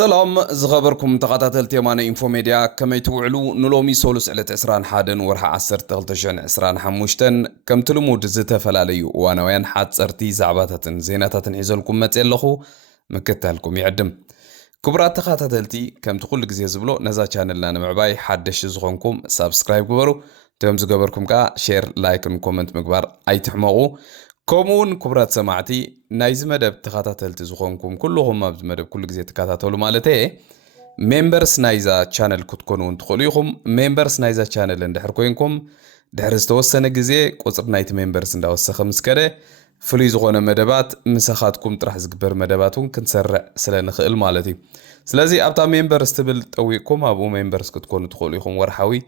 سلام زغبركم تقاتل تيمانا إنفو ميديا كما يتوعلو نلومي سولس على عسران حادن ورها عسر تغلتشن عسران حموشتن كم تلمود زتا فلاليو وانا وين حاد سرتي زعباتتن زيناتتن حيزلكم متيلخو مكتالكم يعدم كبرات تقاتلتي كم تقول لك زي زبلو نزا channel لنا معباي حدش زغنكم سبسكرايب كبرو تم زغبركم كا شير لايك كومنت مقبار اي تحمقو كومون كبرات سماعتي نايز مدب تخاتاتلت زخونكم كلهم مدب كل جزء تكاتاتولو مالتي ممبرز نايزا channel كتكونون تخليهم ممبرز نايزا channel اندحر كوينكم دحر استوسن جزء قصر نايت ممبرز اندا وسخمس كده فلي زغونه مدبات مسخاتكم طرح زغبر مدباتون كنسرع سلا نخيل مالتي سلازي ابتا ممبرز تبل طويكم ابو ممبرز كتكونوا تخليهم ورحاوي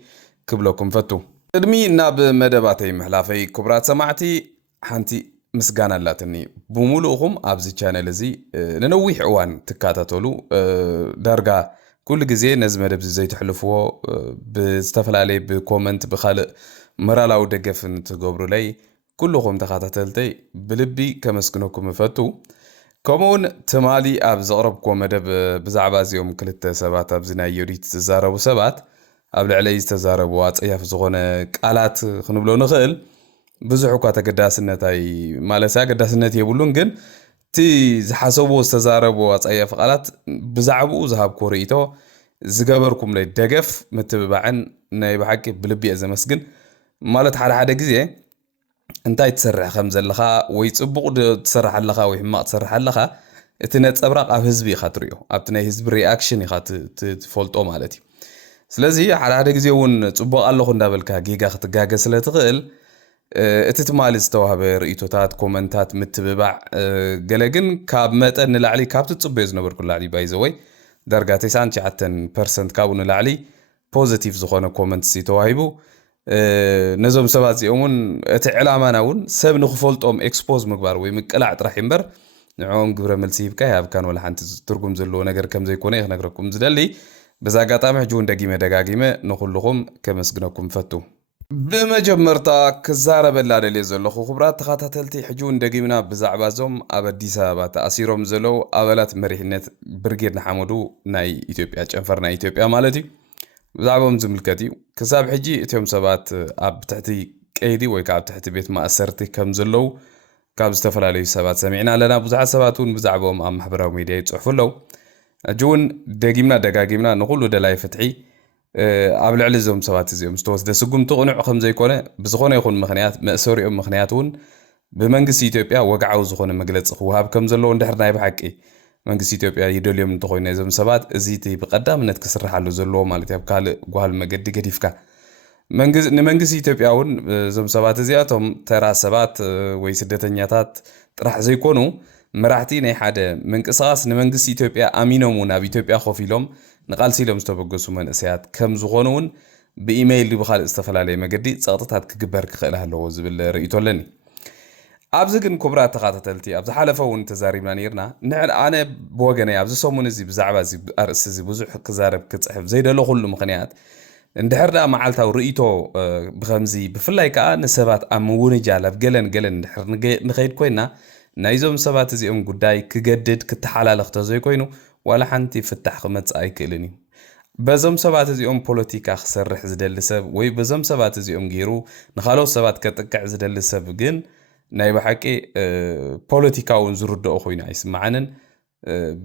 كبلكم فتو قدمي ناب مدباتي محلافي كبرات سماعتي حنتي مسجانا لاتني بمولوهم أبزي channel زي ننوي حوان تكاتاتولو درجة كل جزء نزمة دبز زي تحلفوه بستفل عليه بكومنت بخالق مرالاو دقفن تقبرو لي كلهم تكاتاتلتي بلبي كمسكنوكم فتو كمون تمالي أبز أقرب كومدب بزعباز يوم كلت سبات أبزنا يريد تزاربو سبات قبل عليه تزاربو أياف زغونة قالات خنبلو نخيل بزحو كاتا قداسنتاي مالسا قداسنت يبولون جن تي زحاسوبو استزاربو أصيف قالات بزعبو زهاب كوريتو زقابركم لي دقف متبعن ناي بحكي بلبي أزا مسجن مالت حدا جزيه انتاي تسرح خمزة لخا ويتصبق تسرح لخا ويحماق تسرح لخا اتنات أبراق أب هزبي خاطريو أبتناي هزب رياكشن يخات تفولتو مالتي سلازي حدا جزيه ون تصبق اللخو ندابلكا جيجا ختقاقا سلاتغل اتتمال استوهب رئيتوتات كومنتات متببع قلقن كاب متن نلعلي كاب تتصبيز نبر كل لعلي بايزوي درجاتي سانتي عتن percent كابو نلعلي بوزيتيف زخونه كومنت سيتوهيبو نزوم سبات يومون اتعلاماناون سب نخفولطوم اكسبوز مقبار وي مقلع طرح ينبر نعوم قبره ملسيبكا ياب كان ولا حنت ترغم زلو ነገር ከም ዘይኮነ ይነግረኩም ዝደሊ በዛ አጋጣሚ ሕጁን ደጋጊመ ንኹልኹም ከመስግነኩም ፈቱ بمجمرتا كزارة بلاد اللي زلخو خبرات تخاتلتي حجون دقيمنا بزعبازهم أبديسا بات أسيروم زلو أبلات مريحنت برغير نحمدو ناي إثيوبيا جنفرنا إثيوبيا مالتي بزعبهم زملكتي كساب حجي اتهم سبات أب تحتي كيدي ويكاب تحتي بيت ما أسرتي كم زلو كاب استفل عليه سبات سمعنا لنا بزع سباتون بزعبهم أم حبراو ميديا يتصحفو لو جون دقيمنا دقاقيمنا نقولو دلاي فتحي قبل على زوم سوات زيوم ستوس ده سجوم تقنع خم زي كونه بزخونه يكون مخنيات مأسوري مخنياتون بمنجس إثيوبيا وقعوا زخونه مجلس خوهاب كم زلون دحرنا يبحكي منجس إثيوبيا يدل يوم تقوين زوم سبات زيتي بقدام نتكسر حلو زلوا مالتي بقال قال مجد قديفك منجس إثيوبيا ون زوم سبات زياتهم ترى سبات ويسدتنياتات راح زي كونوا مراحتين أي حدا من قصاص نمنجس إثيوبيا أمينهم ونبي إثيوبيا خوفيلهم نقال سيلهم استبقسو من أسيات كم زغونون بإيميل اللي بخال استفل عليه مقدي سقطتها كجبر كخيلها اللوز بالرئيتو لني أبزقن كبرات تقاتلتي أبز حالفة وانتزاري منيرنا نعل أنا بوجني أبز صومون زي بزعبة زي أرس زي بزح كزارب كتصحف زي ده لو كل مخنيات اندحرنا معلتها ورئيتو بخمزي بفلاي كأن سبات أمون جالب جلن اندحر نخيد كوينا نايزوم سبات زي قداي كجدد كتحلال اختزي كوينو ولا حنتي فتح خمت أيكلني بزم سبات زيهم بوليتيكا خسرح زدل سب وي بزم سبات زيهم غيرو نخالو سبات كتقع زدل سب جن ناي بحكي بوليتيكا ونزرد أخوينا يسمعنن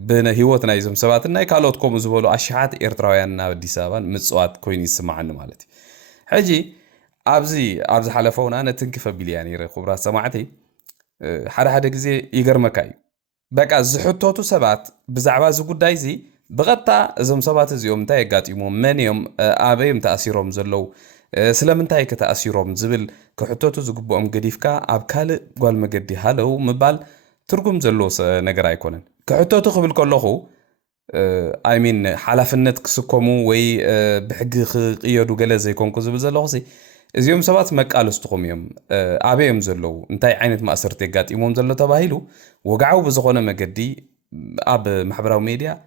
بنا هيوت نايزم سبات ناي كالوتكم زبولو أشحات إرتراويان بدي سابان متصوات كوين يسمعن مالتي حجي أبزي حلفونا أنا تنكف بلياني خبرات سمعتي حدا جزي يقر مكاي بقى زحطوتو سبات بزعبا زقوداي زي بغتا زم سبات زيوم تاي قاتيمو من يوم آبايم تأثيروم زلو سلامنتاي كتأثيروم زبل كحطوتو زقبوهم قديفكا عبكال قوال مقدي هالو مبال ترقم زلو نقر ايكونن كحطوتو قبل كلخو ايمين حلافنت كسكومو وي بحق قيادو قلا زي كونكو زبل زلو خسي زيوم سبات مقال استقوم يوم آبايم زلو انتاي عينت مأسرتي قاتيموم زلو تباهيلو وقعوا بزخونه مقدي أب محبراو ميديا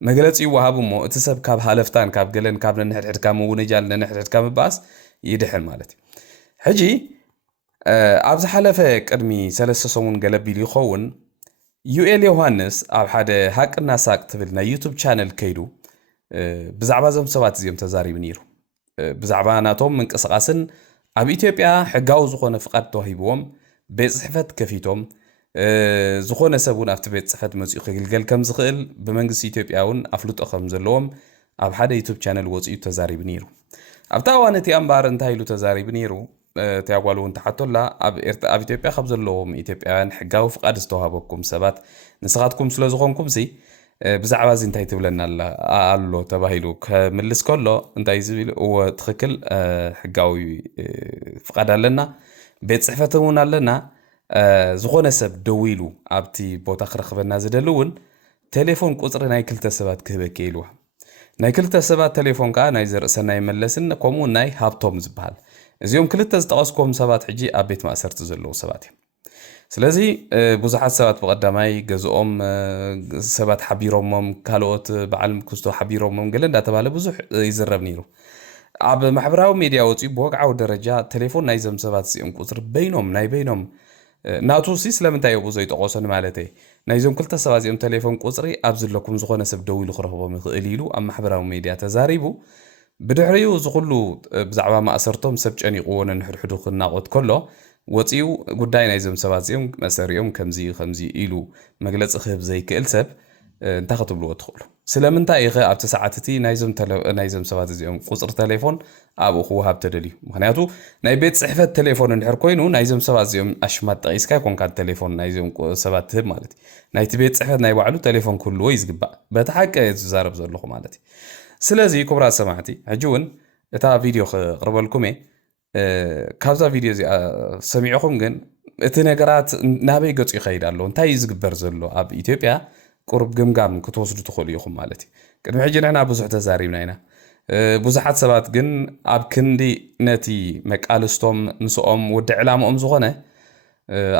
مقالت يوهابو مو اتساب كاب هالفتان كاب قلن كاب نحرحد كام ونجال نحرحد كام باس يدحل مالتي حجي أبز حلفة قدمي سلسة صمون قلبي ليخون ዩኤል ዮሃንስ ኣብ ሓደ ሃቅና ሳቅ ትብል ናይ ዩቱብ ቻነል ከይዱ ብዛዕባ ዞም ሰባት እዚኦም ተዛሪቡ ነይሩ ብዛዕባ ናቶም ምንቅስቃስን ኣብ ኢትዮጵያ ሕጋዊ ዝኾነ ፍቃድ ተዋሂብዎም ቤት ጽሕፈት ከፊቶም ዝኾነ ሰብ እውን ኣብቲ ቤት ጽሕፈት መፅኡ ክግልገል ከም ዝኽእል ብመንግስቲ ኢትዮጵያ እውን ኣፍልጦ ከም ዘለዎም ኣብ ሓደ ዩቱብ ቻነል ወፂኡ ተዛሪቡ ነይሩ ኣብታ እዋን እቲ ኣምባር እንታይ ኢሉ ተዛሪቡ ነይሩ ተያጓሉ እውን ተሓቶላ ኣብ ኢትዮጵያ ካብ ዘለዎም ኢትዮጵያውያን ሕጋዊ ፍቃድ ዝተዋሃበኩም ሰባት ንስኻትኩም ስለ ዝኾንኩም ብዛዕባ እዚ እንታይ ትብለና ኣሎ ተባሂሉ ከምልስ ከሎ እንታይ ዝብል እወ ትኽክል ሕጋዊ ፍቃድ ኣለና ቤት ጽሕፈት እውን ኣለና ዝኾነ ሰብ ደው ኢሉ ኣብቲ ቦታ ክረኽበና ዝደሊ እውን ቴሌፎን ቁፅሪ ናይ ክልተ ሰባት ክህበከ ኢልዋ ናይ ክልተ ሰባት ቴሌፎን ከዓ ናይ ዘርእሰናይ መለስን ከምኡ ናይ ሃብቶም ዝበሃል እዚኦም ክልተ ዝጠቐስኩም ሰባት ሕጂ ኣብ ቤት ማእሰርቲ ዘለዉ ሰባት እዮም ስለዚ ብዙሓት ሰባት ብቐዳማይ ገዝኦም ሰባት ሓቢሮሞም ካልኦት በዓል ምክስቶ ሓቢሮሞም ገለ እንዳተባለ ብዙሕ ይዝረብ ነይሩ ኣብ ማሕበራዊ ሚድያ ወፂኡ ብወግዓዊ ደረጃ ቴሌፎን ናይ ዞም ሰባት እዚኦም ቁፅሪ በይኖም ናቱ ስለምንታይ እቡ ዘይጠቆሰን ማለት ናይ ዞም ክልተ ሰባት እዚኦም ቴሌፎን ቁፅሪ ኣብ ዘለኩም ዝኾነ ሰብ ደው ኢሉ ክረኽቦም ይኽእል ኢሉ ኣብ ማሕበራዊ ሚድያ ተዛሪቡ ብድሕሪኡ ዝኹሉ ብዛዕባ ማእሰርቶም ሰብ ጨኒቕዎ ነንሕድሕዱ ክናቆት ከሎ ወፂኡ ጉዳይ ናይ ዞም ሰባት እዚኦም መሰሪኦም ከምዚ ኢሉ መግለፂ ክህብ ዘይክእል ሰብ እንታይ ክትብልዎ ትኽእሉ ስለምንታይ ኢኸ ኣብቲ ሰዓት እቲ ናይ ዞም ሰባት እዚኦም ቁፅሪ ቴሌፎን ኣብኡ ክወሃብ ተደልዩ ምክንያቱ ናይ ቤት ጽሕፈት ቴሌፎን እንድሕር ኮይኑ ናይ ዞም ሰባት እዚኦም ኣሽማት ጠቒስካ ይኮንካ ቴሌፎን ናይ ዞም ሰባት ትህብ ማለት እዩ ናይቲ ቤት ጽሕፈት ናይ ባዕሉ ቴሌፎን ክህልዎ ይዝግባእ በቲ ሓቂ ዝዛረብ ዘለኹ ማለት እዩ ስለዚ ክቡራት ሰማዕቲ ሕጂ እውን እታ ቪድዮ ክቕርበልኩም ካብዛ ቪድዮ እዚኣ ሰሚዕኹም ግን እቲ ነገራት ናበይ ገፁ ይኸይድ ኣሎ እንታይ እዩ ዝግበር ዘሎ ኣብ ኢትዮጵያ ቁርብ ግምጋም ክትወስዱ ትኽእሉ ኢኹም ማለት እዩ ቅድሚ ሕጂ ንሕና ብዙሕ ተዛሪብና ኢና ብዙሓት ሰባት ግን ኣብ ክንዲ ነቲ መቃልስቶም ምስኦም ወዲ ዕላምኦም ዝኾነ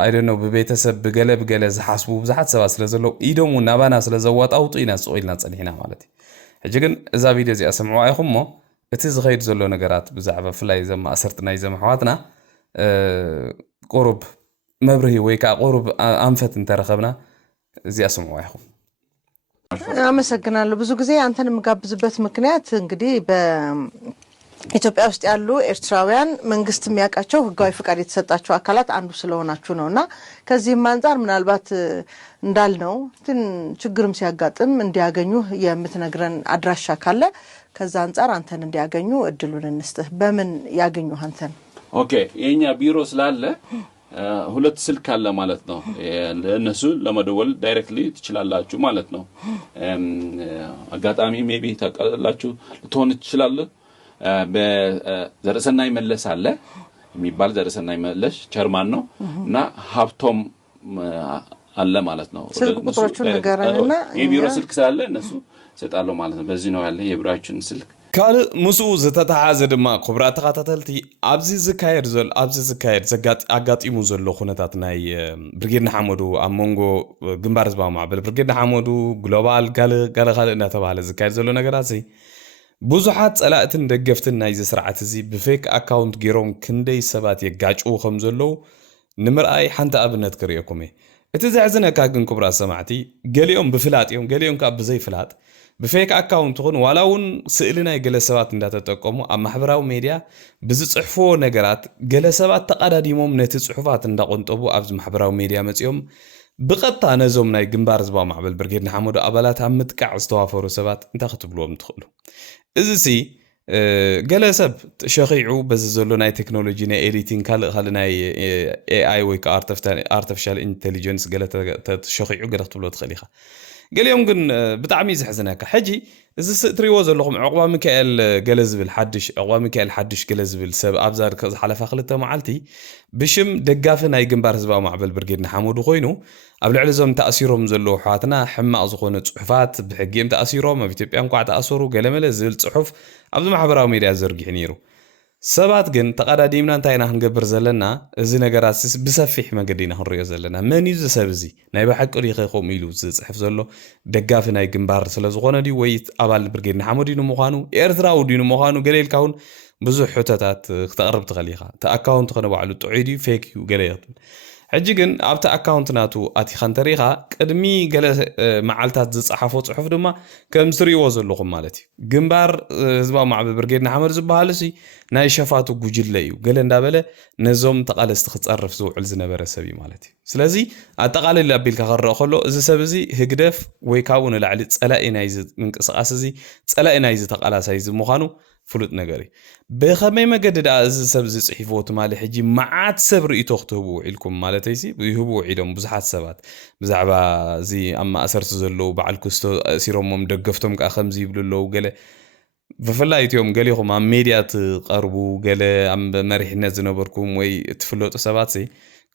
ኣይደኖ ብቤተሰብ ብገለ ዝሓስቡ ብዙሓት ሰባት ስለ ዘለዉ ኢዶም እውን ናባና ስለ ዘዋጣውጡ ኢና ስቆኢልና ፀኒሕና ማለት እዩ ሕጂ ግን እዛ ቪድዮ እዚኣ ሰምዕዋ ኢኹም ሞ እቲ ዝኸይድ ዘሎ ነገራት ብዛዕባ ፍላይ ዘም ማእሰርቲ ናይ ዘም ኣሕዋትና ቁሩብ መብርሂ ወይ ከዓ ቁሩብ ኣንፈት እንተረኸብና እዚኣ ሰምዕዋ ኢኹም አመሰግናለሁ ብዙ ጊዜ አንተን የምጋብዝበት ምክንያት እንግዲህ በኢትዮጵያ ውስጥ ያሉ ኤርትራውያን መንግስት የሚያውቃቸው ህጋዊ ፍቃድ የተሰጣቸው አካላት አንዱ ስለሆናችሁ ነውና ከዚህም አንፃር ምናልባት እንዳልነው ችግርም ሲያጋጥም እንዲያገኙ የምትነግረን አድራሻ ካለ ከዛ አንፃር አንተን እንዲያገኙ እድሉን እንስጥህ በምን ያገኙ አንተን ኦኬ የኛ ቢሮ ስላለ ሁለት ስልክ አለ ማለት ነው ለነሱ ለመደወል ዳይሬክትሊ ትችላላችሁ ማለት ነው አጋጣሚ ሜቢ ታቀላላችሁ ልትሆን ትችላል በዘረሰናይ መለስ አለ የሚባል ዘረሰናይ መለስ ቸርማን ነው እና ሀብቶም አለ ማለት ነው ስልክ ቁጥሮቹን ንገረንና የቢሮ ስልክ ስላለ እነሱ ሰጣለው ማለት ነው በዚህ ነው ያለ የቢሮአችን ስልክ ካል ሙሱ ዝተተሓዘ ድማ ክብራት ተኸታተልቲ ኣብዚ ዝካየድ ኣጋጢሙ ዘሎ ኩነታት ናይ ብርጌድ ንሓመዱ ኣብ መንጎ ግንባር ህዝባዊ ማዕበል ብርጌድ ንሓመዱ ግሎባል ጋለ እናተባሃለ ዝካየድ ዘሎ ነገራት ብዙሓት ጸላእትን ደገፍትን ናይ ስርዓት እዚ ብፌክ ኣካውንት ገይሮም ክንደይ ሰባት የጋጭው ከም ዘለው ንምርኣይ ሓንቲ ኣብነት ክርኤኩም እቲ ዘሕዝነካ ግን ክቡራት ሰማዕቲ ገሊኦም ብፍላጥ እዮም ገሊኦም ከዓ ብዘይፍላጥ بفيك أكاونت هون ولاون سئلنا جلسات እንዳተጠቀሙ ኣብ ማሕበራዊ ሚድያ ብዝጽሕፎ ነገራት ገለሰባት ተቀዳዲሞም ነቲ ጽሑፋት እንዳቆንጠቡ ኣብ ማሕበራዊ ሚድያ መጽዮም ብቀጥታ ነዞም ናይ ግንባር ህዝባዊ ማዕበል ብርጌድ ንሓመዱ ኣባላት ኣብ ምጥቃዕ ዝተዋፈሩ ሰባት እንታይ ክትብልዎም ትኽእሉ እዚ ገለሰብ ሸኺዑ በዚ ዘሎ ናይ ቴክኖሎጂ ናይ ኤዲቲንግ ካል ናይ AI ወይ artificial intelligence ገለ ሸኺዑ ገለ ክትብሎ ትኽእል ኢኻ قاليوم قن بتعمي زحزناك حجي إذا ستريوز اللهم عقبة ميكائيل جلزبل حدش عقبة ميكائيل حدش جلزبل سب أبزار كذا حلفة خلته معلتي بشم دقافنا يجنبار زبا معبل برجينا حمود وخينو قبل علزهم تأثيرهم زلوا حاتنا حما أزخون صحفات بحجيم تأثيرهم ما بيتبقى قاعد تأثروا قلمله زل صحف قبل ما حبروا ميديا زرق حنيرو ሰባት ግን ተቀዳዲምና እንታይና ህንገብር ዘለና እዚ ነገራት ብሰፊሕ መንገዲና ህንሪዮ ዘለና መን እዩ ዝሰብ እዚ ናይ በሐቅ ሪኸኹም ኢሉ ዝጽሕፍ ዘሎ ደጋፊ ናይ ግንባር ስለ ዝኾነ ዲ ወይ ኣባል ብርጌድ ንሓመዱ ምዃኑ ኤርትራዊ ዲኑ ምዃኑ ገሌልካውን ብዙሕ ሕቶታት ክትቐርብ ትኽእል ኢኻ እቲ ኣካውንት ኾነ ባዕሉ ጥዑይ ድዩ ፌክ እዩ ገለ ይኽእል ሕጂ ግን ኣብቲ ኣካውንት ናቱ ኣቲኻ እንተሪኻ ቅድሚ ገለ መዓልታት ዝፀሓፎ ፅሑፍ ድማ ከም ትሪእዎ ዘለኹም ማለት እዩ ግንባር ህዝባዊ ማዕበል ብርጌድ ንሓመዱ ዝበሃል እሲ ናይ ሸፋቱ ጉጅለ እዩ ገለ እንዳበለ ነዞም ተቓለስቲ ክፀርፍ ዝውዕል ዝነበረ ሰብ እዩ ማለት እዩ ስለዚ ኣጠቃለለ ኣቢልካ ክረአ ከሎ እዚ ሰብ እዚ ህግደፍ ወይ ካብኡ ንላዕሊ ፀላኢ ናይዚ ምንቅስቓስ እዚ ፀላኢ ናይዚ ተቓላሳይ ምዃኑ ፍሉጥ ነገር እዩ ብኸመይ መገዲ ዳ እዚ ሰብ ዝፅሒፍዎ ትማሊ ሕጂ መዓት ሰብ ርእይቶ ክትህቡ ውዒልኩም ማለት እይሲ ይህቡ ውዒሎም ብዙሓት ሰባት ብዛዕባ እዚ ኣብ ማእሰርቲ ዘለዉ በዓል ክስቶ እሲሮሞም ደገፍቶም ከዓ ከምዚ ይብሉ ኣለዉ ገለ ብፍላይ እትዮም ገሊኹም ኣብ ሜድያ ትቐርቡ ገለ ኣብ መሪሕነት ዝነበርኩም ወይ ትፍለጡ ሰባት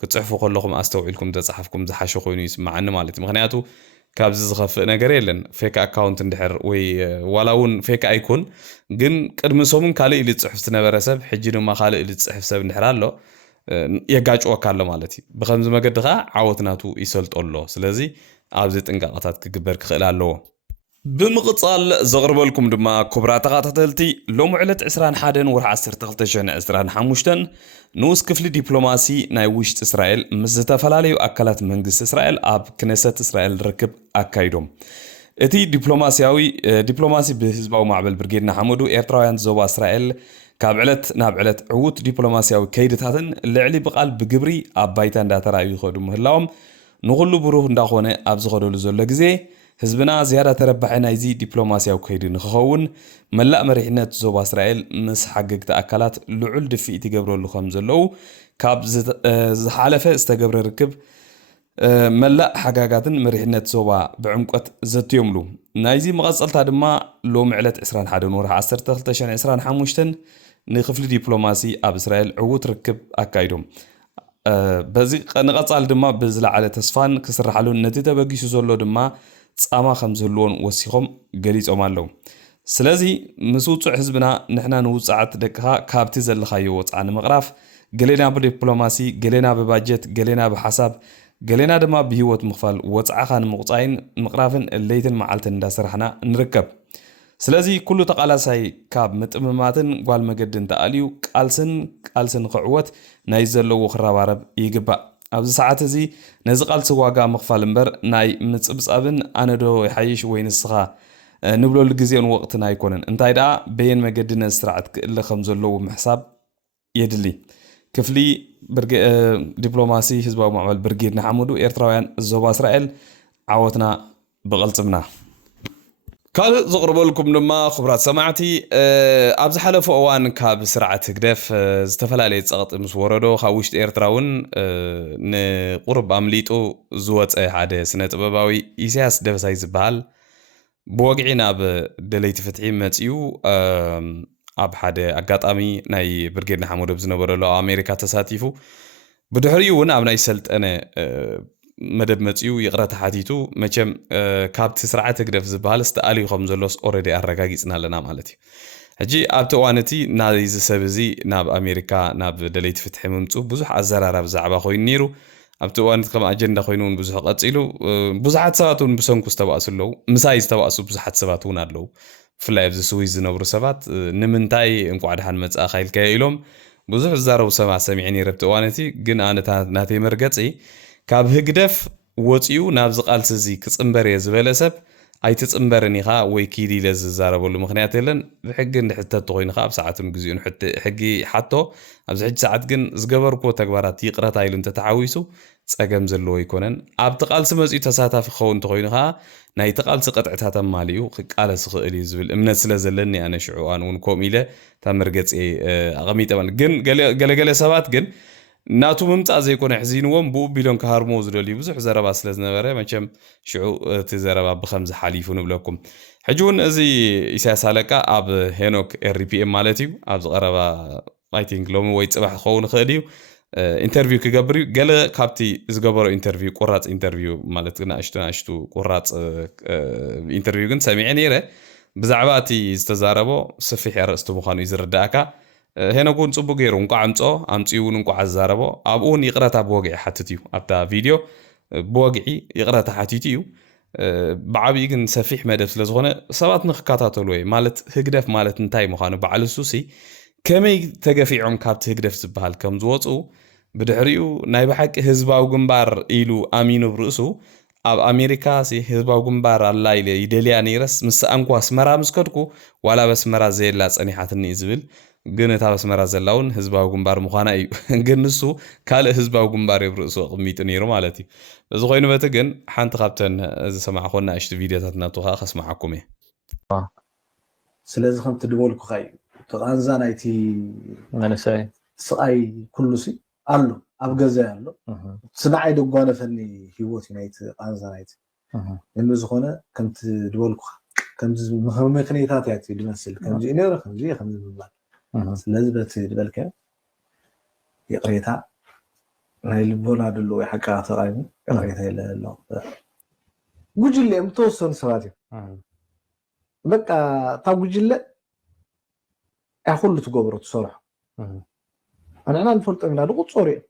ክትፅሕፉ ከለኹም ኣስተውዒልኩም ተፃሓፍኩም ዝሓሸ ኮይኑ ይስማዓኒ ማለት እዩ ምክንያቱ ካብዚ ዝኸፍእ ነገር የለን ፌክ ኣካውንት እንድሕር ወይ ዋላ እውን ፌክ ኣይኮን ግን ቅድሚ ሰሙን ካልእ ኢሉ ዝፅሕፍ ዝነበረ ሰብ ሕጂ ድማ ካልእ ኢሉ ዝፅሕፍ ሰብ እንድሕር ኣሎ የጋጭወካ ኣሎ ማለት እዩ ብከምዚ መገዲ ከዓ ዓወት ናቱ ይሰልጦ ኣሎ ስለዚ ኣብዚ ጥንቃቐታት ክግበር ክኽእል ኣለዎ ብምቕፃል ዘቕርበልኩም ድማ ክቡራ ተኸታተልቲ ሎሚ ዕለት 21 ወርሒ 10 2025 ንኡስ ክፍሊ ዲፕሎማሲ ናይ ውሽጢ እስራኤል ምስ ዝተፈላለዩ ኣካላት መንግስቲ እስራኤል ኣብ ክነሰት እስራኤል ርክብ ኣካይዶም እቲ ዲፕሎማሲ ብህዝባዊ ማዕበል ብርጌድ ንሓመዱ ኤርትራውያን ዞባ እስራኤል ካብ ዕለት ናብ ዕለት ዕዉት ዲፕሎማሲያዊ ከይድታትን ልዕሊ ብቓል ብግብሪ ኣብ ባይታ እንዳተራእዩ ይኸዱ ምህላዎም ንኹሉ ብሩህ እንዳኾነ ኣብ ዝኸደሉ ዘሎ ግዜ ህዝብና ዝያዳ ተረባሐ ናይዚ ዲፕሎማሲያዊ ከይዲ ንክኸውን መላእ መሪሕነት ዞባ እስራኤል ምስ ሓገግቲ ኣካላት ልዑል ድፊኢት ይገብረሉ ከም ዘለዉ ካብ ዝሓለፈ ዝተገብረ ርክብ መላእ ሓጋጋትን መሪሕነት ዞባ ብዕምቆት ዘትዮምሉ ናይዚ መቐፀልታ ድማ ሎሚ ዕለት 21 ወርሒ 10 2025 ንክፍሊ ዲፕሎማሲ ኣብ እስራኤል ዕዉት ርክብ ኣካይዶም በዚ ንቐፃሊ ድማ ብዝለዓለ ተስፋን ክስራሓሉን ነቲ ተበጊሱ ዘሎ ድማ ጻማ ከም ዝህልዎን ወሲኾም ገሊጾም ኣለዉ ስለዚ ምስ ውፅዕ ህዝብና ንሕና ንውፃዓት ደቅኻ ካብቲ ዘለኻዮ ወፃዓ ንምቕራፍ ገሌና ብዲፕሎማሲ ገሌና ብባጀት ገሌና ብሓሳብ ገሌና ድማ ብሂወት ምኽፋል ወፃዓኻ ንምቑፃይን ምቕራፍን ለይትን መዓልትን እንዳስራሕና ንርከብ ስለዚ ኩሉ ተቓላሳይ ካብ ምጥምማትን ጓል መገድን ተኣልዩ ቃልስን ክዕወት ናይ ዘለዎ ክረባረብ ይግባእ ኣብዚ ሰዓት እዚ ነዚ ቃልሲ ዋጋ ምኽፋል እምበር ናይ ምፅብፃብን ኣነዶ ይሓይሽ ወይ ንስኻ ንብለሉ ግዜን ወቕትን ኣይኮነን እንታይ ደኣ በየን መገዲ ነዚ ስርዓት ክእለ ከም ዘለዎ ምሕሳብ የድሊ ክፍሊ ዲፕሎማሲ ህዝባዊ ማዕበል ብርጌድ ንሓመዱ ኤርትራውያን ዞባ እስራኤል ዓወትና ብቕልፅምና ካልእ ዘቕርበልኩም ድማ ክቡራት ሰማዕቲ ኣብ ዝሓለፈ እዋን ካብ ስርዓት ህግደፍ ዝተፈላለየ ፀቕጢ ምስ ወረዶ ካብ ውሽጢ ኤርትራ እውን ንቁርብ ኣምሊጡ ዝወፀ ሓደ ስነ ጥበባዊ ኢሳያስ ደበሳይ ዝበሃል ብወግዒ ናብ ደለይቲ ፍትሒ መፅኡ ኣብ ሓደ ኣጋጣሚ ናይ ብርጌድ ንሓመዱ ብዝነበረሉ ኣሜሪካ ተሳቲፉ ብድሕሪኡ እውን ኣብ ናይ ሰልጠነ መደብ መፅኡ ይቕረታ ሓቲቱ መቸም ካብቲ ስርዓት ህግደፍ ዝበሃል ዝተኣልዩ ከም ዘሎስ ኦልሬዲ ኣረጋጊፅና ኣለና ማለት እዩ ሕጂ ኣብቲ እዋን እቲ ናይዚ ሰብ እዚ ናብ ኣሜሪካ ናብ ደለይቲ ፍትሒ ምምፁ ብዙሕ ኣዘራራብ ዛዕባ ኮይኑ ነይሩ ኣብቲ እዋን ከም ኣጀንዳ ኮይኑ እውን ብዙሕ ቀፂሉ ብዙሓት ሰባት እውን ብሰንኩ ዝተባእሱ ኣለዉ ምሳይ ዝተባእሱ ብዙሓት ሰባት እውን ኣለዉ ብፍላይ ኣብዚ ስዊዝ ዝነብሩ ሰባት ንምንታይ እንኳዕ ድሓን መፅኣ ኻይልከዮ ኢሎም ብዙሕ ዝዛረቡ ሰባት ሰሚዐ ነይረ ኣብቲ እዋን እቲ ግን ኣነ ናተይ መርገፂ ካብ ህግደፍ ወፂኡ ናብ ዝቃልሲ እዚ ክፅምበር እየ ዝበለ ሰብ ኣይትፅምበርን ኢኻ ወይ ኪድ ኢለ ዝዛረበሉ ምክንያት የለን ብሕጊ እንድሕተት ኮይንካ ኣብ ሰዓቱን ግዜኡን ሕጊ ሓቶ ኣብዚ ሕጂ ሰዓት ግን ዝገበርክዎ ተግባራት ይቕረታ ኢሉ እንተተሓዊሱ ፀገም ዘለዎ ይኮነን ኣብቲ ቃልሲ መፅኡ ተሳታፊ ክኸውን እንተኮይኑ ከዓ ናይቲ ቃልሲ ቅጥዕታት ኣማሊኡ ክቃለስ ክኽእል እዩ ዝብል እምነት ስለ ዘለኒ ኣነ ሽዑ ኣነ እውን ከምኡ ኢለ እታ መርገፂ ኣቐሚጠ ግን ገለገለ ሰባት ግን ናቱ ምምፃእ ዘይኮነ ሕዚንዎም ብኡ ቢሎም ክሃርሞ ዝደልዩ ብዙሕ ዘረባ ስለ ዝነበረ መቸም ሽዑ እቲ ዘረባ ብከምዚ ሓሊፉ ንብለኩም ሕጂ እውን እዚ ኢሳያስ ኣለቃ ኣብ ሄኖክ ኤርፒኤም ማለት እዩ ኣብ ዝቐረባ ኣይ ቲንክ ሎሚ ወይ ፅባሕ ክኸውን ይኽእል እዩ ኢንተርቪው ክገብር እዩ ገለ ካብቲ ዝገበሮ ኢንተርቪው ቁራፅ ኢንተርቪው ማለት ንኣሽቱ ቁራፅ ኢንተርቪው ግን ሰሚዐ ነይረ ብዛዕባ እቲ ዝተዛረቦ ሰፊሕ ኣርእስቲ ምዃኑ እዩ ዝርዳእካ ሄኖኩን ጽቡቅ ገይሩ እንኳ ኣምፂውን እንኳ ኣዛረቦ ኣብኡን ይቕረታ ብወግዒ ሓትት እዩ ኣብታ ቪድዮ ብወግዒ ይቕረታ ሓቲት እዩ ብዓብዪ ግን ሰፊሕ መደብ ስለ ዝኾነ ሰባት ንክከታተሉ ወይ ማለት ህግደፍ ማለት እንታይ ምዃኑ በዓል ሱሲ ከመይ ተገፊዖም ካብቲ ህግደፍ ዝበሃል ከም ዝወፁ ብድሕሪኡ ናይ ብሓቂ ህዝባዊ ግንባር ኢሉ ኣሚኑ ብርእሱ ኣብ ኣሜሪካ ህዝባዊ ግንባር ኣላ ኢለ ይደልያ ነይረስ ምስ እንኳ ኣስመራ ምስ ከድኩ ዋላ በስመራ ዘየላ ፀኒሓትኒ እዩ ዝብል ግን እታ በስመራ ዘላውን ህዝባዊ ግንባር ምዃና እዩ ግን ንሱ ካልእ ህዝባዊ ግንባር እዩ ብርእሱ ኣቕሚጡ ነይሩ ማለት እዩ እዚ ኮይኑ በቲ ግን ሓንቲ ካብተን ዝሰማዕኮና እሽቲ ቪድዮታት ናቱ ከዓ ከስማዓኩም እየ ስለዚ ከምቲ ድበልኩ ኸ እዩ ተቃንዛ ናይቲ መንእሰይ ስቃይ ኩሉ ሲ ኣሎ ኣብ ገዛ ኣሎ ስናዓይ ደጓነፈኒ ሂወት ናይቲ ቃንዛ ናይቲ እሞ ዝኾነ ከምቲ ድበልኩ ከምዚ ምክንያታት ያቲ ድመስል ከምዚ ነይረ ከምዚ ምባል ስለዚ በቲ ድበልከ ይቕሬታ ናይ ልቦና ድሎ ወይ ሓቃ ተቃይሙ ይቕሬታ የለ ኣሎ ጉጅለ ምተወሰኑ ሰባት እዮም በቃ تا ጉጅለ أخلو تجبرت صراحة. أنا نفلت من هذا قط صوري.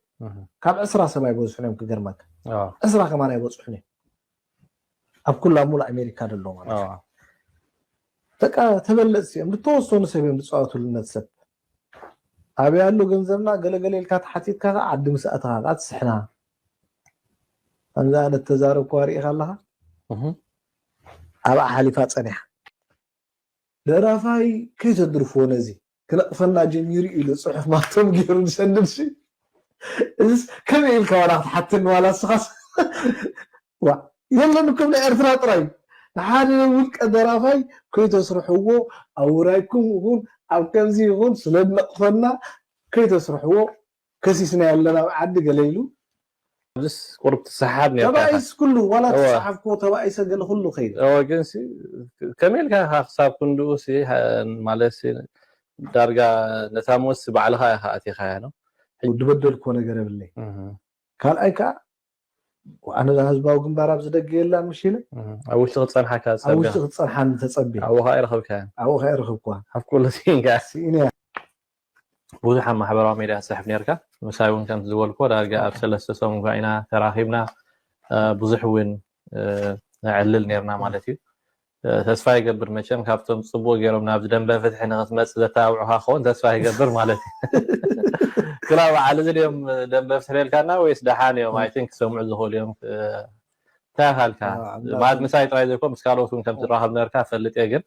كاب أسرع سبعة يبوز حني مكجرمك. أسرع كمان يبوز حني. أب كل أمور أمريكا اللون. تكا تبلس يوم توصل نسبي من ساعات النسب. أبي أقول له جنزمنا قال الكات حتيت كذا عد مسأتها قد سحنا. أنا التجارب كواري خلها. أبى حليفات صنيعة. لرافاي كيف تدرفون زي كلا فنا جميري إلى صحف ما تم غير نسند شيء إذا كم الكوارث حتى ولا صخص وا يلا نكمل إرثرا طري نحن نقول كدرافاي كيف تصرحوا أو رايكم يقول أو كم زي يقول سلد نقفنا كيف تصرحوا كسيسنا لنا عد قليلو بس قرب تسحبني تبعيس كله ولا تسحبكو تبعيس قال كله خير جنسي كميل كان حساب كندوسي مالسي درجة نتاموس بعلها هاتي خيانه ودبدل كونه قرب لي قال ايكا وانا هزباو جنبار بزدق يلا مشيله او شغل صنحه كاسبه او شغل صنحه تصبي او هاي رخب كان او هاي رخب كان حف كل شيء قاسيني بوزح محبرة ميديا سحب نيركا مساوين كانت زول كورا رجع بسلسة سوم فينا تراخيبنا بوزح وين علل نيرنا مالتي تسفاي قبر مشان كابتن صبو غيرهم نابز دنبا فتحنا غسمس تتاوعها خون تسفاي قبر مالتي كلا على اليوم دنبا فتحل كان ويس دحان يوم اي ثينك سمع الزهول يوم تاهل كان بعد مساي ترايزكم مسكالوتون كم تراخب نيركا فلت اجن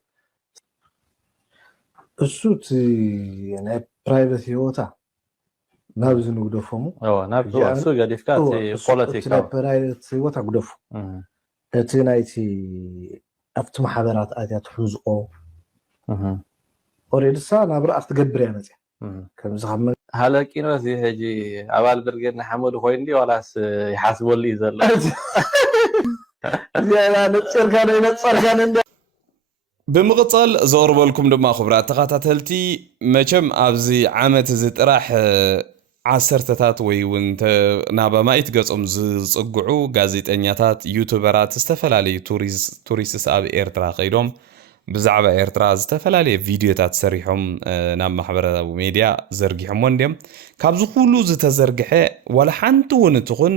السوت يعني برايفت هيوتا نابز نقدفهم نابز سوق ديفكات بوليتيكا برايفت هيوتا قدفو اتنايتي افت محاضرات اتيات حزقو اوريد سانا برأخ تقبر يا نزي كم زخم هلا كينو زي هجي عبال برقين حمود خويندي ولاس يحاسبوا لي زل يا نتصر كان ብምቕፃል ዘቕርበልኩም ድማ ክብራት ተኸታተልቲ መቸም ኣብዚ ዓመት ዝጥራሕ ዓሰርተታት ወይ እውን ናበማይት ገጾም ዝፅጉዑ ጋዜጠኛታት ዩቱበራት ዝተፈላለዩ ቱሪስትስ ኣብ ኤርትራ ከይዶም ብዛዕባ ኤርትራ ዝተፈላለየ ቪድዮታት ሰሪሖም ናብ ማሕበራዊ ሚድያ ዘርጊሖም እንዲም ካብዚ ኩሉ ዝተዘርግሐ ዋላ ሓንቲ እውን ትኹን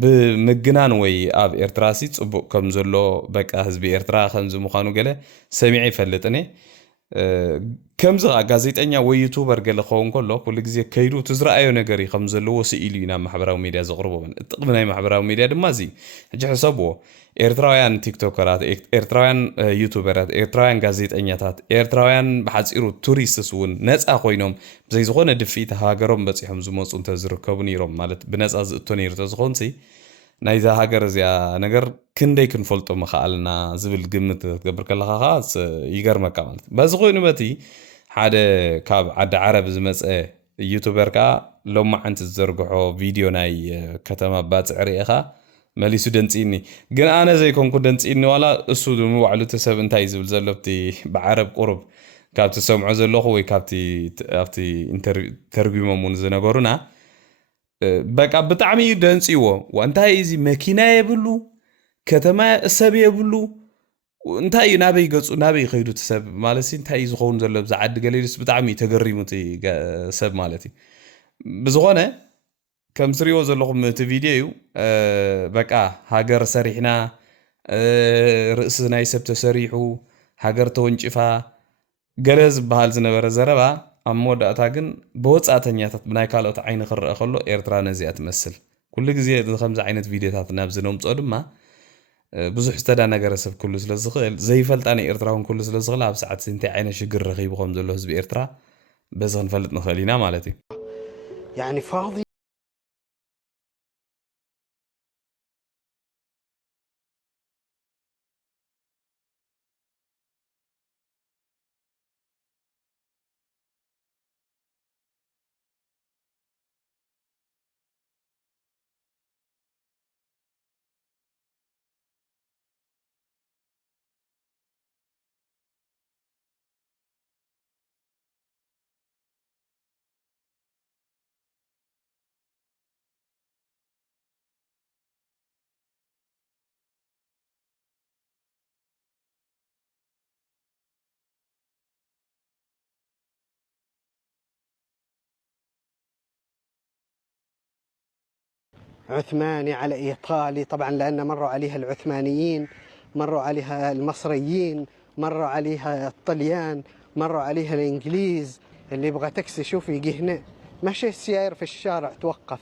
ብምግናን ወይ ኣብ ኤርትራሲ ጽቡቕ ከም ዘሎ በቃ ህዝቢ ኤርትራ ከምዚ ምዃኑ ገለ ሰሚዐ ይፈልጥኒ ከምዚ ጋዜጠኛ ወይ ዩቱበር ገለ ኸውን ከሎ ኩሉ ግዜ ከይዱ ትዝረአዮ ነገር ከም ዘለዎ ስኢሉ ኢና ማሕበራዊ ሚድያ ዘቕርቦን ጥቕሚ ናይ ማሕበራዊ ሚድያ ድማ እዚ ሕጂ ሕሰብዎ ኤርትራውያን ቲክቶከራት ኤርትራውያን ዩቱበራት ኤርትራውያን ጋዜጠኛታት ኤርትራውያን ብሓፂሩ ቱሪስትስ እውን ነፃ ኮይኖም ብዘይ ዝኾነ ድፊት ሃገሮም በፂሖም ዝመፁ እንተዝርከቡ ነይሮም ማለት ብነፃ ዝእቶ ነይሩ ተዝኾንሲ ናይዛ ሃገር እዚኣ ነገር ክንደይ ክንፈልጦ ምኽኣልና ዝብል ግምት ክትገብር ከለኻ ይገርመካ ማለት በዚ ኮይኑ በቲ ሓደ ካብ ዓዲ ዓረብ ዝመፀ ዩቱበር ከዓ ሎማዓንቲ ዝዘርግሖ ቪድዮ ናይ ከተማ ባፅዕሪ ኢኻ መሊሱ ደንፂኒ ግን ኣነ ዘይኮንኩ ደንፂኒ ዋላ እሱ ምባዕሉ ተሰብ እንታይ ዝብል ዘሎ ብቲ ብዓረብ ቁርብ ካብቲ ሰምዖ ዘለኹ ወይ ካብቲ ተርጉሞም እውን ዝነበሩና በቃ ብጣዕሚ እዩ ደንፂዎ እንታይ እዚ መኪና የብሉ ከተማ ሰብ የብሉ እንታይ እዩ ናበይ ገፁ ናበይ ከይዱ ሰብ ማለት እንታይ እዩ ዝኸውን ዘሎ ብዛ ዓዲ ገሌሉስ ብጣዕሚ ተገሪሙ እቲ ሰብ ማለት እዩ ብዝኾነ ከም ስሪዎ ዘለኹም እቲ ቪድዮ እዩ በቃ ሃገር ሰሪሕና ርእሲ ናይ ሰብ ተሰሪሑ ሃገር ተወንጭፋ ገለ ዝበሃል ዝነበረ ዘረባ ኣብ መወዳእታ ግን ብወፃእተኛታት ብናይ ካልኦት ዓይኒ ክርአ ከሎ ኤርትራ ነዚኣ ትመስል ኩሉ ግዜ ከምዚ ዓይነት ቪድዮታት ናብ ዝነምፅኦ ድማ ብዙሕ ዝተዳነገረ ሰብ ኩሉ ስለ ዝኽእል ዘይፈልጣ ናይ ኤርትራውን ኩሉ ስለ ዝኽእል ኣብ ሰዓት እንታይ ዓይነት ሽግር ረኺቡ ከም ዘሎ ህዝቢ ኤርትራ በዚ ክንፈልጥ ንኽእል ኢና ማለት እዩ يعني فاضي عثماني على إيطالي طبعا لأن مروا عليها العثمانيين مروا عليها المصريين مروا عليها الطليان مروا عليها الإنجليز اللي يبغى تاكسي شوف يجي هنا ماشي السياير في الشارع توقف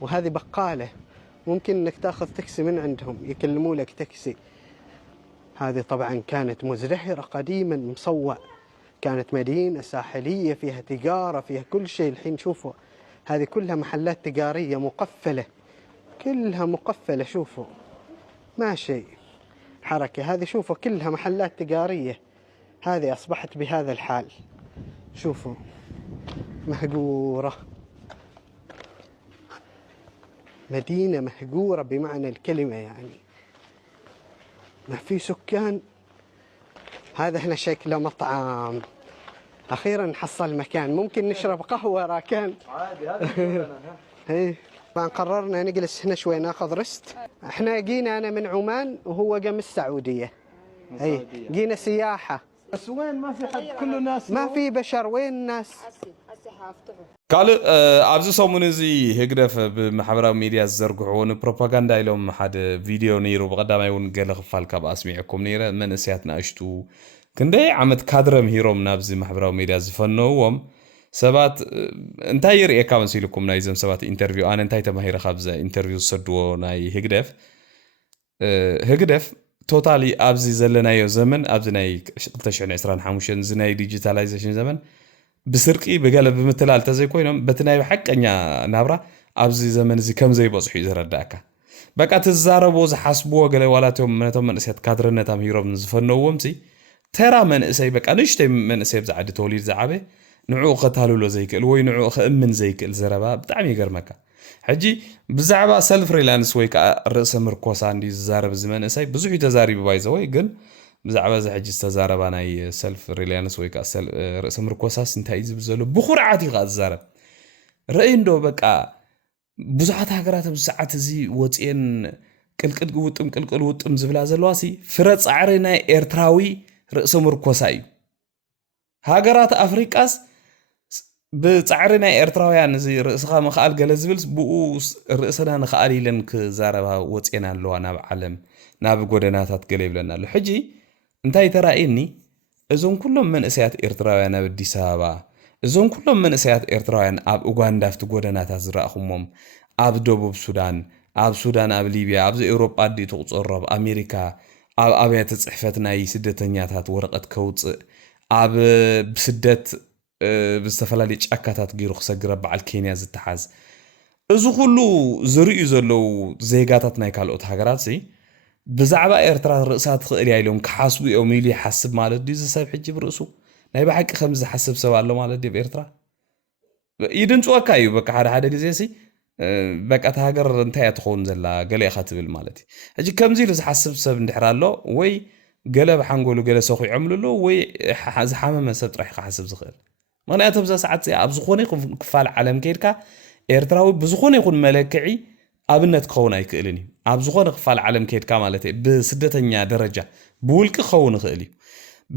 وهذه بقالة ممكن انك تاخذ تاكسي من عندهم يكلموا لك تاكسي هذه طبعا كانت مزدهرة قديما مصوع كانت مدينة ساحلية فيها تجارة فيها كل شيء الحين شوفوا هذه كلها محلات تجارية مقفلة كلها مقفلة شوفوا ما شيء حركة هذه شوفوا كلها محلات تجارية هذه أصبحت بهذا الحال شوفوا مهجورة مدينة مهجورة بمعنى الكلمة يعني ما في سكان هذا هنا شكله مطعم أخيرا نحصل مكان ممكن نشرب قهوة راكان عادي هذا قررنا نجلس هنا شوي ناخذ رست احنا جينا انا من عمان وهو جا من السعوديه اي جينا سياحه بس وين ما في حد كله ناس ما في بشر وين الناس ካልእ ኣብዚ ሰሙን እዚ ህግደፍ ብማሕበራዊ ሚድያ ዝዘርግሕዎ ንፕሮፓጋንዳ ኢሎም ሓደ ቪድዮ ነይሩ ብቐዳማይ እውን ገለ ክፋል ካብ ኣስሚዐኩም ነይረ መንእስያት ንኣሽቱ ክንደይ ዓመት ካድረ ምሂሮም ናብዚ ማሕበራዊ ሚድያ ዝፈነውዎም ሰባት እንታይ ይርኤካ መሲልኩም ናይዞም ሰባት ኢንተርቪው ኣነ እንታይ ተማሂረ ካብዛ ኢንተርቪው ዝሰድዎ ናይ ህግደፍ ቶታሊ ኣብዚ ዘለናዮ ዘመን ኣብዚ ናይ 2025 እዚ ናይ ዲጂታላይዜሽን ዘመን ብስርቂ በገለ ብምትላል ተዘይኮይኖም በቲ ናይ ሓቀኛ ናብራ ኣብዚ ዘመን እዚ ከም ዘይበጽሑ ይዝረዳእካ በቃ ትዛረቦ ዝሓስብዎ ገለ ዋላቶም ነቶም መንእሰያት ካድርነት ኣምሂሮም ዝፈነውዎም ተራ መንእሰይ በቃ ንእሽተይ መንእሰይ ብዛዕዲ ተወሊድ ዝዓበ ንዕኡ ኸታልሎ ዘይክእል ወይ ንዕኡ ኸእምን ዘይክእል ዘረባ ብጣዕሚ ይገርመካ ሕጂ ብዛዕባ ሰልፍ ሪላንስ ወይ ከዓ ርእሰ ምርኮሳ እንዲ ዝዛረብ ዝመንእሰይ ብዙሕ ተዛሪቡ ባይዘወይ ግን ብዛዕባ እዚ ሕጂ ዝተዛረባ ናይ ሰልፍ ሪላንስ ወይ ከዓ ርእሰ ምርኮሳስ እንታይ ዝብል ዘሎ ብኹርዓት ኢኻ ዝዛረብ ርአይ እንዶ በቃ ብዙሓት ሃገራት ኣብ ሰዓት እዚ ወፅየን ቅልቅል ውጥም ዝብላ ዘለዋሲ ፍረ ፃዕሪ ናይ ኤርትራዊ ርእሰ ምርኮሳ እዩ ሃገራት ኣፍሪቃስ ብፃዕሪ ናይ ኤርትራውያን እዚ ርእስኻ ምኽኣል ገለ ዝብልስ ብኡ ርእስና ንኽኣል ኢለን ክዛረባ ወፅየን ኣለዋ ናብ ዓለም ናብ ጎደናታት ገለ ይብለና ኣሎ ሕጂ እንታይ ተራእየኒ እዞም ኩሎም መንእሰያት ኤርትራውያን ኣብ ኣዲስ ኣበባ እዞም ኩሎም መንእሰያት ኤርትራውያን ኣብ ኡጋንዳ ኣብቲ ጎደናታት ዝረኣኹሞም ኣብ ደቡብ ሱዳን ኣብ ሊብያ ኣብዚ ኤውሮጳ ዲ ትቁፀሩ ኣብ ኣሜሪካ ኣብ ኣብያተ ፅሕፈት ናይ ስደተኛታት ወረቐት ከውፅእ ኣብ ብስደት ብዝተፈላለዩ ጫካታት ገይሩ ክሰግረ በዓል ኬንያ ዝተሓዝ እዚ ኩሉ ዝርእዩ ዘለው ዜጋታት ናይ ካልኦት ሃገራት ብዛዕባ ኤርትራ ርእሳት ክእል ኢሎም ክሓስቡ እዮም ኢሉ ይሓስብ ማለት ድዩ ዝሰብ ሕጂ ብርእሱ ናይ ብሓቂ ከም ዝሓስብ ሰብ ኣሎ ማለት ድዩ ብኤርትራ ይድንፅወካ እዩ በቃ ሓደ ግዜ በቃ እቲ ሃገር እንታይ እያ ትኸውን ዘላ ገለ ኢኻ ትብል ማለት እዩ ሕጂ ከምዚ ኢሉ ዝሓስብ ሰብ እንድሕር ኣሎ ወይ ገለ ብሓንጎሉ ገለ ሰኺዖምሉ ወይ ዝሓመመ ሰብ ጥራሕ ክሓስብ ዝኽእል ምክንያቱ ብዛ ሰዓት ኣብ ዝኾነ ይኹን ክፋል ዓለም ከይድካ ኤርትራዊ ብዝኾነ ይኹን መለክዒ ኣብነት ክኸውን ኣይክእልን እዩ ኣብ ዝኾነ ክፋል ዓለም ከይድካ ማለት እዩ ብስደተኛ ደረጃ ብውልቂ ክኸውን ይኽእል እዩ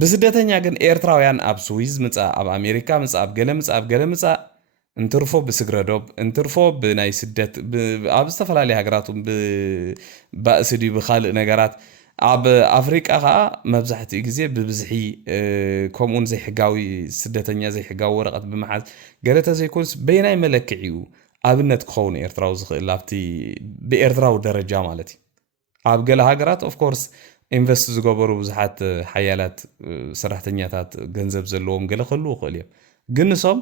ብስደተኛ ግን ኤርትራውያን ኣብ ስዊዝ ምፃእ ኣብ ኣሜሪካ ምፃእ ኣብ ገለ ምፃእ እንትርፎ ብስግረዶብ እንትርፎ ብናይ ስደት ኣብ ዝተፈላለዩ ሃገራት ብባእሲ ድዩ ብካልእ ነገራት ኣብ ኣፍሪቃ ከዓ መብዛሕትኡ ግዜ ብብዝሒ ከምኡን ዘይሕጋዊ ስደተኛ ዘይሕጋዊ ወረቐት ብምሓዝ ገለ ተዘይኮንስ በይናይ መለክዕ እዩ ኣብነት ክኸውን ኤርትራዊ ዝኽእል ኣብቲ ብኤርትራዊ ደረጃ ማለት እዩ ኣብ ገለ ሃገራት ኦፍ ኮርስ ኢንቨስት ዝገበሩ ብዙሓት ሓያላት ሰራሕተኛታት ገንዘብ ዘለዎም ገለ ክህልው ይኽእል እዮም ግን ንሶም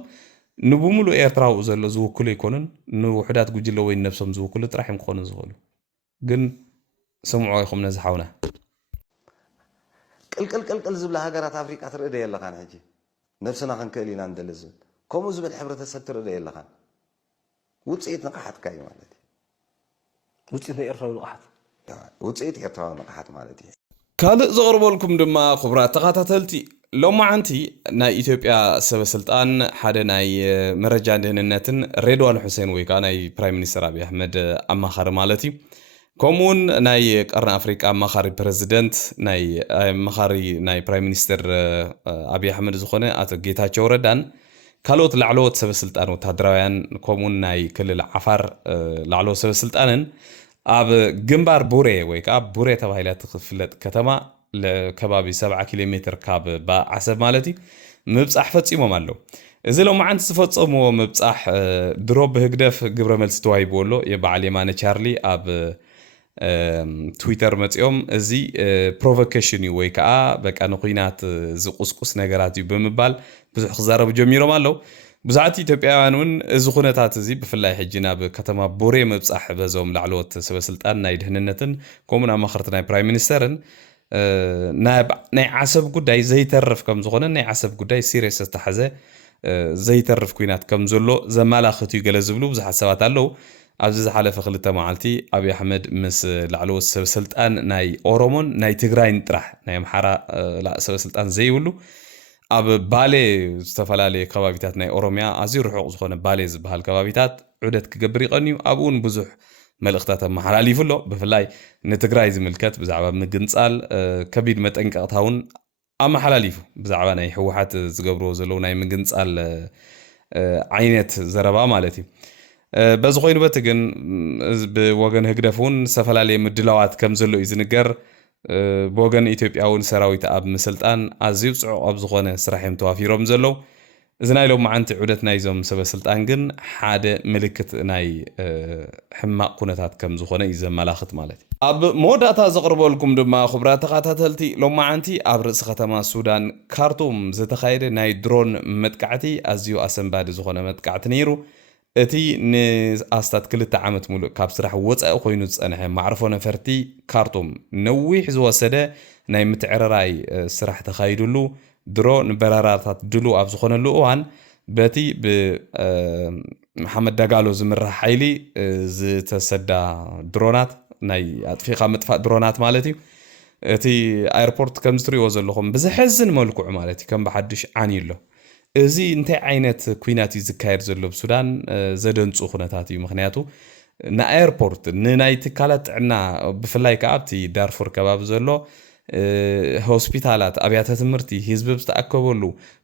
ንብሙሉእ ኤርትራዊ ዘሎ ዝውክሉ ኣይኮኑን ንውሕዳት ጉጅለ ወይ ነብሶም ዝውክሉ ጥራሕ እዮም ክኾኑ ዝኽእሉ ግን سمعوا يخم نزحونا ቅልቅል ዝብላ ሃገራት ኣፍሪቃ ትርኢ የለኻ ሕጂ ነፍስና ክንክእል ኢና እንደልዝብል ከምኡ ዝብል ሕብረተሰብ ትርኢ የለኻ ውፅኢት ንቕሓትካ እዩ ማለት እዩ ውፅኢት ኤርትራዊ ንቕሓት ማለት እዩ ካልእ ዘቕርበልኩም ድማ ክቡራት ተኸታተልቲ ሎማዓንቲ ናይ ኢትዮጵያ ሰበስልጣን ሓደ ናይ መረጃ ድህንነትን ሬድዋን ሁሴን ወይ ከዓ ናይ ፕራይም ሚኒስተር ኣብይ ኣሕመድ ኣማኻሪ ማለት እዩ كمون ناي قرن أفريقيا مخاري بريزيدنت ناي مخاري ناي برايم مينستر أبي أحمد زخونة أتو جيتاچو ردان كالوت لعلوت سبسلطان وتادراويان كمون ناي كل العفار لعلو سبسلطانن أب جنبار بوري ويك أب بوري تبعيلة تخفلت كتما لكبابي 7 كيلومتر كاب بعسب مالتي مبصح فتصيمو مالو إذا لو ما عند صفات صمو مبصح دروب هقدف قبر ملس توعي بولو يبعلي مانا تشارلي أب تويتر متيوم زي بروفوكيشن ወይ ከዓ በቃ ንኹይናት ዝቁስቁስ ነገራት እዩ ብምባል ብዙሕ ክዛረብ ጀሚሮም ኣለው ብዙሓት ኢትዮጵያውያን እዚ ኩነታት እዚ ብፍላይ ሕጂ ናብ ከተማ ቡሬ መብጻሕ በዞም ላዕለዎት ሰበስልጣን ናይ ድህንነትን ከምኡን ኣማኽርቲ ናይ ፕራይም ሚኒስተርን ናይ ዓሰብ ጉዳይ ዘይተርፍ ከም ዝኾነ ናይ ዓሰብ ጉዳይ ሲሪየስ ዝተሓዘ ዘይተርፍ ኩናት ከም ዘሎ ዘመላኽቱ ገለ ዝብሉ ብዙሓት ሰባት ኣለው ኣብዚ ዝሓለፈ ክልተ መዓልቲ ኣብይ ኣሕመድ ምስ ላዕለዎት ሰበስልጣን ናይ ኦሮሞን ናይ ትግራይን ጥራሕ ናይ ኣምሓራ ሰበስልጣን ዘይብሉ ኣብ ባሌ ዝተፈላለዩ ከባቢታት ናይ ኦሮሚያ ኣዝዩ ርሑቕ ዝኾነ ባሌ ዝበሃል ከባቢታት ዑደት ክገብር ይቐንዩ ኣብኡን ብዙሕ መልእኽታት ኣመሓላሊፉ ኣሎ ብፍላይ ንትግራይ ዝምልከት ብዛዕባ ምግንፃል ከቢድ መጠንቀቕታ እውን ኣመሓላሊፉ ብዛዕባ ናይ ህወሓት ዝገብርዎ ዘለዉ ናይ ምግንፃል ዓይነት ዘረባ ማለት እዩ በዚ ኮይኑ በት ግን ብወገን ህግደፉን ዝተፈላለዩ ምድላዋት ከም ዘሎ እዩ ዝንገር ብወገን ኢትዮጵያውን ሰራዊት ኣብ ምስልጣን ኣዝዩ ጽዑቕ ኣብ ዝኾነ ስራሕ እዮም ተዋፊሮም ዘለው እዚ ናይ ሎማዓንቲ ዑደት ናይዞም ሰበስልጣን ግን ሓደ ምልክት ናይ ሕማቕ ኩነታት ከም ዝኾነ እዩ ዘመላኽት ማለት እዩ ኣብ መወዳእታ ዘቕርበልኩም ድማ ክቡራት ተኸታተልቲ ሎማዓንቲ ኣብ ርእሲ ከተማ ሱዳን ካርቱም ዝተኻየደ ናይ ድሮን መጥቃዕቲ ኣዝዩ ኣሰንባዲ ዝኾነ መጥቃዕቲ ነይሩ እቲ ንኣስታት 2 ዓመት ሙሉእ ካብ ስራሕ ወፃኢ ኮይኑ ዝጸንሐ ማዕርፎ ነፈርቲ ካርቱም ነዊሕ ዝወሰደ ናይ ምትዕርራይ ስራሕ ተኻይዱሉ ድሮ ንበረራታት ድሉ ኣብ ዝኾነሉ እዋን በቲ ብመሐመድ ዳጋሎ ዝምራሕ ሓይሊ ዝተሰዳ ድሮናት ናይ ኣጥፊኻ ምጥፋእ ድሮናት ማለት እዩ እቲ ኣየርፖርት ከም ዝትሪእዎ ዘለኹም ብዝሕዝን መልክዑ ማለት እዩ ከም ብሓድሽ ዓንዩ ኣሎ እዚ እንታይ ዓይነት ኩናት እዩ ዝካየድ ዘሎ ብሱዳን ዘደንፁ ኩነታት እዩ ምክንያቱ ንኣየርፖርት ንናይ ትካላት ጥዕና ብፍላይ ከዓ ኣብቲ ዳርፉር ከባቢ ዘሎ ሆስፒታላት ኣብያተ ትምህርቲ ህዝቢ ዝተኣከበሉ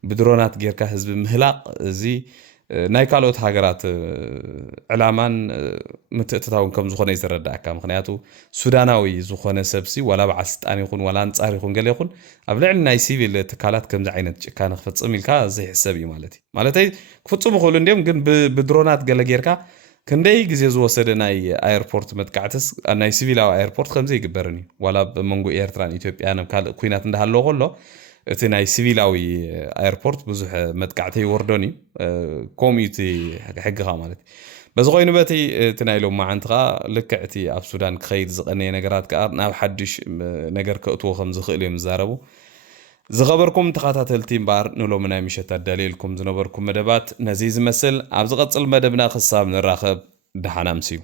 ብድሮናት ጌርካ ህዝቢ ምህላቕ እዚ ናይ ካልኦት ሃገራት ዕላማን ምትእትታውን ከም ዝኾነ ይዝረዳእካ ምክንያቱ ሱዳናዊ ዝኾነ ሰብሲ ወላ በዓል ስልጣን ይኹን ወላ አንጻር ይኹን ገለ ይኹን ኣብ ልዕሊ ናይ ሲቪል ትካላት ከምዚ ዓይነት ጭካነ ክፍፅም ኢልካ ዘይሕሰብ እዩ ማለት እዩ ማለተይ ክፍፅሙ ይኽእሉ እንዲኦም ግን ብድሮናት ገለ ጌርካ ክንደይ ግዜ ዝወሰደ ናይ ኣየርፖርት መጥቃዕትስ ናይ ሲቪላዊ ኣየርፖርት ከምዚ ይግበርን እዩ ዋላ ብመንጎ ኤርትራን ኢትዮጵያን ኣብ ካልእ ኩናት እንዳሃለዎ ከሎ እቲ ናይ ሲቪላዊ ኣየርፖርት ብዙሕ መጥቃዕቲ ይወርዶን እዩ ኮሚዩቲ ሕግኻ ማለት እዩ በዚ ኮይኑ በቲ እቲ ናይ ሎማዓንቲ ከዓ ልክዕ እቲ ኣብ ሱዳን ክኸይድ ዝቐነየ ነገራት ከዓ ናብ ሓድሽ ነገር ከእትዎ ከም ዝኽእል እዮም ዝዛረቡ ዝኸበርኩም ተኸታተልቲ እምበር ንሎሚ ናይ ምሸት ኣዳልየልኩም ዝነበርኩም መደባት ነዚ ዝመስል ኣብ ዝቐፅል መደብና ክሳብ ንራኸብ ደሓና ምሲዩ